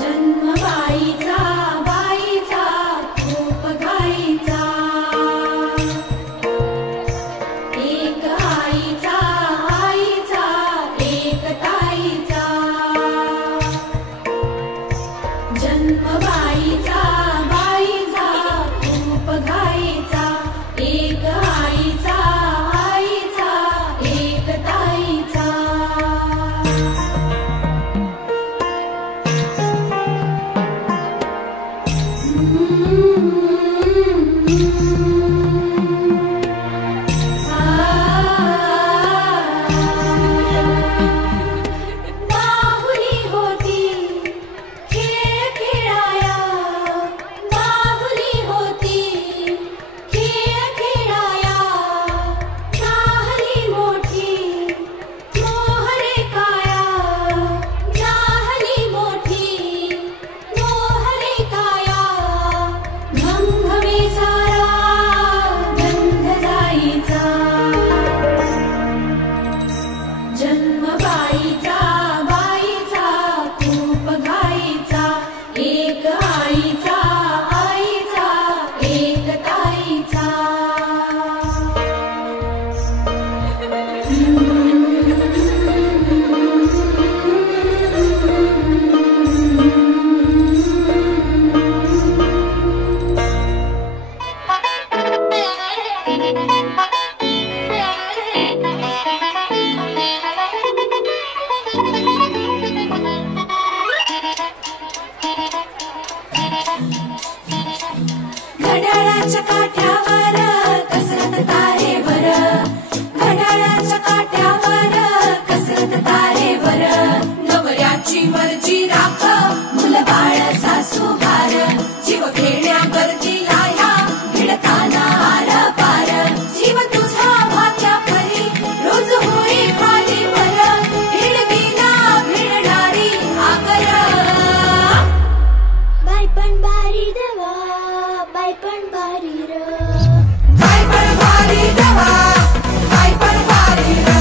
जन्मबाईचा बाईचा खूप घाईचा, एक आईचा आईचा एक ताईचा, जन्मबाईचा बाईचा खूप घाईचा, एक आईचा आईचा एक ताईचा। बाहुली होती खेळ खेळाया, बाहुली होती खेळ खेळाया, झाली मोठी मोहरे काया, झाली मोठी मोहरे काया, घमघमे सारा गंध जाईचा, जन्मबाईचा बाईचा खूप घाईचा, एक आईचा आईचा एक ताईचा। घड्याळाच्या काठ्यावर कसरत तारेवर, घड्याळाच्या काठ्यावर कसरत तारेवर, नवऱ्याची मर्जी राख मुलं बाळ सासू भार, जीव खेळण्यावरती लाया भिडताना आर पार, जीव तुझा भात्या परी रोज होई खाली भर, भिडकीला भिडणारी आकर, बाई पण भारी देवा, बाई पण भारी र, बाई पण भारी देवा, बाई पण भारी र,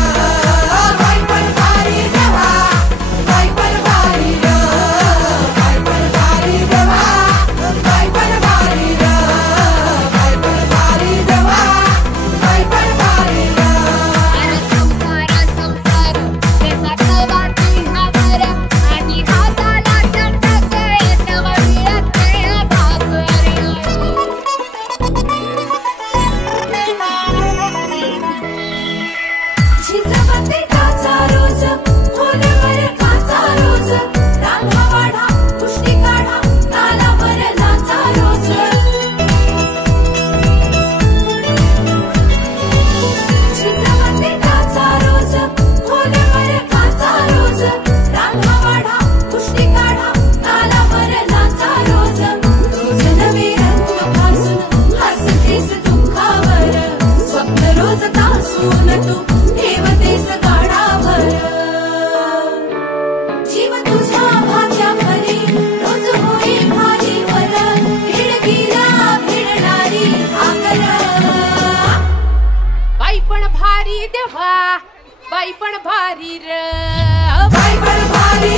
बाई पण भारी देवा, बाई पण भारी र, बाई पण भारी देवा, बाई पण भारी र, बाई पण भारी देवा, बाई पण भारी र। अरे संसार संसार त्याचा कवाटी हावर, आणि हाताला चटक येतव मिळत नाही भाकर। झिजवते काचा रोज खोलवर काचा रोज, रांधा वाढा कुष्टी काढा तालावर नाचा रोज, झिजवते काचा रोज खोलवर काचा रोज, रांधा वाढा कुष्टी काढा तालावर नाचा रोज, रोज नवे रंग फासून हसतेस दुःखावर, स्वप्न रोज तासून तू ठेवतेस गाडाभर, जीव तुझा भाग्या भरी रोज होई खालीवर, भिडकीला भिडणारी आकर, बाई पण भारी देवा, बाई पण भारी र, बाई पण भारी